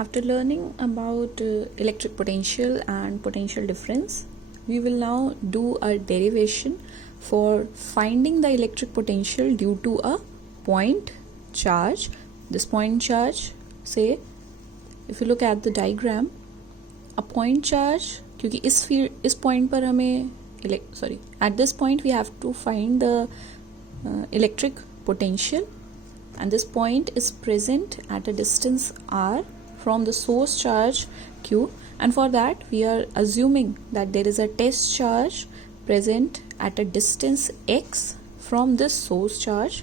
After learning about electric potential and potential difference, we will now do a derivation for finding the electric potential due to a point charge. This point charge, say, if you look at the diagram, a point charge, क्योंकि इस point पर हमें at this point we have to find the electric potential, and this point is present at a distance r from the source charge q, and for that we are assuming that there is a test charge present at a distance x from this source charge.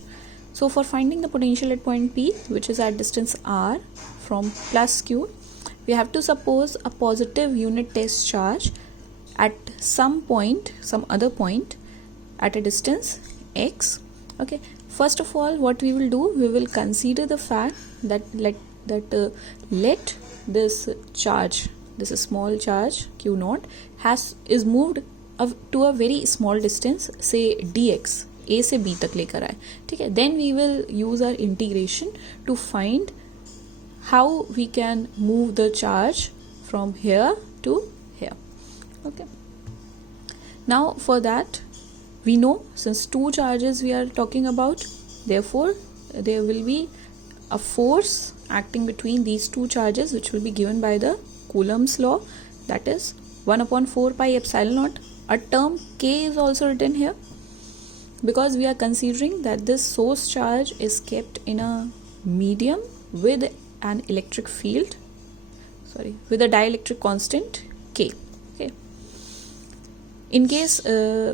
So for finding the potential at point P, which is at distance r from plus q, we have to suppose a positive unit test charge at some other point at a distance x. Okay, first of all, what we will do, we will consider the fact that let this charge, this small charge q naught is moved to a very small distance, say dx, a से b तक लेकर आए, ठीक है. Then we will use our integration to find how we can move the charge from here to here. Okay, now for that we know, since two charges we are talking about, therefore there will be a force acting between these two charges, which will be given by the Coulomb's law, that is 1/4 pi epsilon naught. A term k is also written here because we are considering that this source charge is kept in a medium with an electric field, with a dielectric constant k. Okay, in case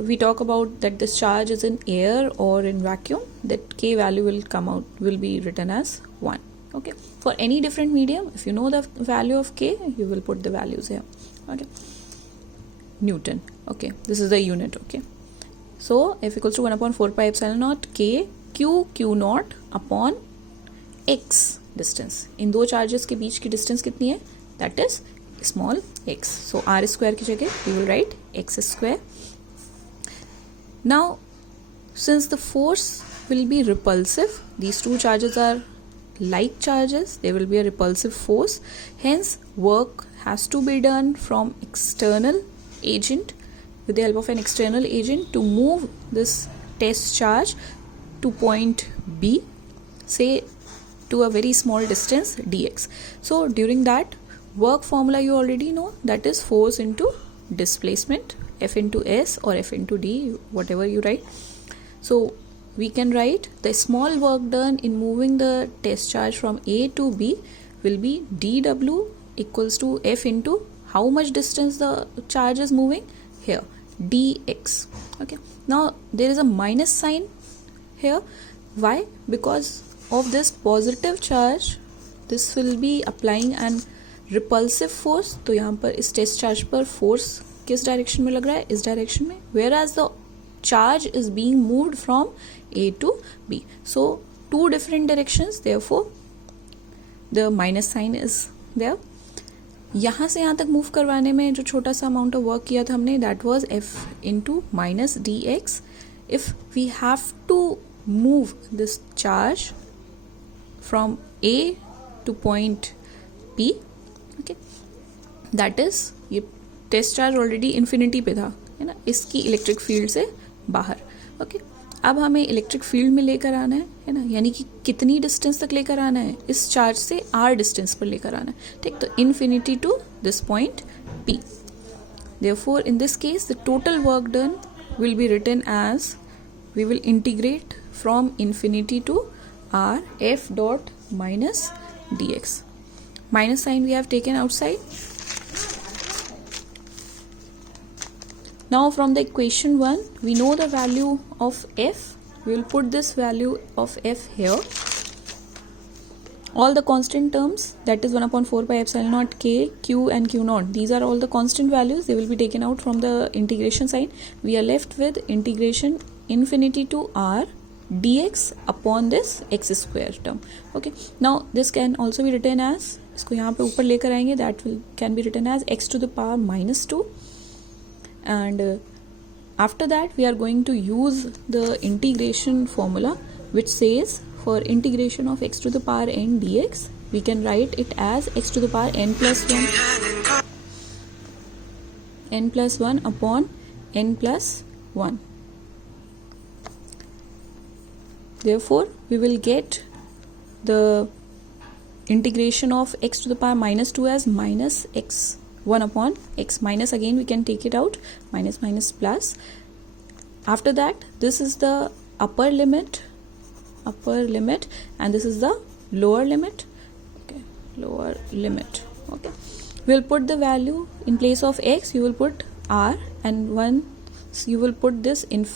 we talk about that this charge is in air or in vacuum, that k value will be written as 1. Okay, for any different medium, if you know the value of k, you will put the values here. Okay, Newton. Okay, this is the unit. Okay, so F equals to 1/4 pi epsilon naught k q naught upon x distance. इन दो charges के बीच की distance कितनी है? That is small x. So r square की जगह we will write x square. Now, since the force will be repulsive, these two charges are like charges, there will be a repulsive force, hence work has to be done from external agent, with the help of an external agent, to move this test charge to point B, say to a very small distance dx. So during that, work formula you already know, that is force into displacement, F into S or F into D, whatever you write. So we can write the small work done in moving the test charge from A to B will be dW equals to F into how much distance the charge is moving here, dx. Okay, now there is a minus sign here. Why? Because of this positive charge, this will be applying an repulsive force. तो यहाँ पर इस test charge पर force किस direction में लग रहा है? इस direction में. Whereas the charge is being moved from A to B. So two different directions, therefore the minus sign is there. यहाँ से यहाँ तक मूव करवाने में जो छोटा सा अमाउंट ऑफ वर्क किया था हमने, that was f into minus dx. If we have to move this charge from A to point P, okay, that is, ये टेस्ट चार्ज ऑलरेडी इन्फिनिटी पे था, है ना, इसकी इलेक्ट्रिक फील्ड से बाहर. ओके, अब हमें इलेक्ट्रिक फील्ड में लेकर आना है ना, यानी कि कितनी डिस्टेंस तक लेकर आना है, इस चार्ज से r डिस्टेंस पर लेकर आना है, ठीक. तो infinity to this point P. Therefore in this case the total work done will be written as, we will integrate from infinity to r f dot minus dx. Minus sign we have taken outside. Now from the equation 1, we know the value of f. We will put this value of f here. All the constant terms, that is 1/4 pi epsilon naught k, q and q naught, these are all the constant values. They will be taken out from the integration sign. We are left with integration infinity to r dx upon this x square term. Okay, now this can also be written as, इसको यहाँ पे ऊपर लेकर आएंगे, that can be written as x to the power minus 2. And after that we are going to use the integration formula, which says for integration of x to the power n dx, we can write it as x to the power n plus 1 upon n plus 1. Therefore, we will get the integration of x to the power minus 2 as minus x 1 upon x. Minus, again we can take it out, minus minus plus. After that, this is the upper limit, and this is the lower limit. Okay, lower limit. Okay, we'll put the value in place of x, you will put r, and once you will put this in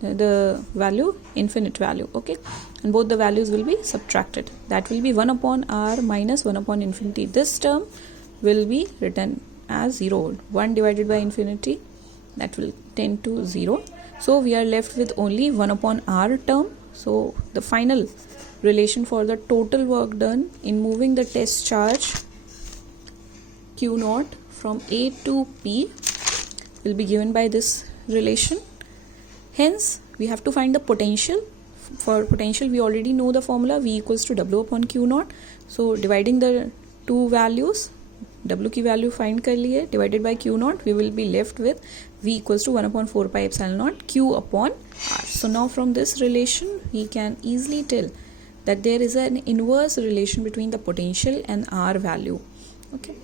the value, infinite value. Okay, and both the values will be subtracted. That will be 1 upon r minus 1 upon infinity. This term will be written as 0. 1 divided by infinity, that will tend to 0. So we are left with only 1 upon r term. So the final relation for the total work done in moving the test charge Q naught from A to P will be given by this relation. Hence, we have to find the potential. For potential, we already know the formula, V equals to W upon Q naught. So dividing the two values, W की value find कर लिए, divided by Q naught, we will be left with V equals to 1 upon 4 pi epsilon naught Q upon R. So now from this relation, we can easily tell that there is an inverse relation between the potential and R value. Okay.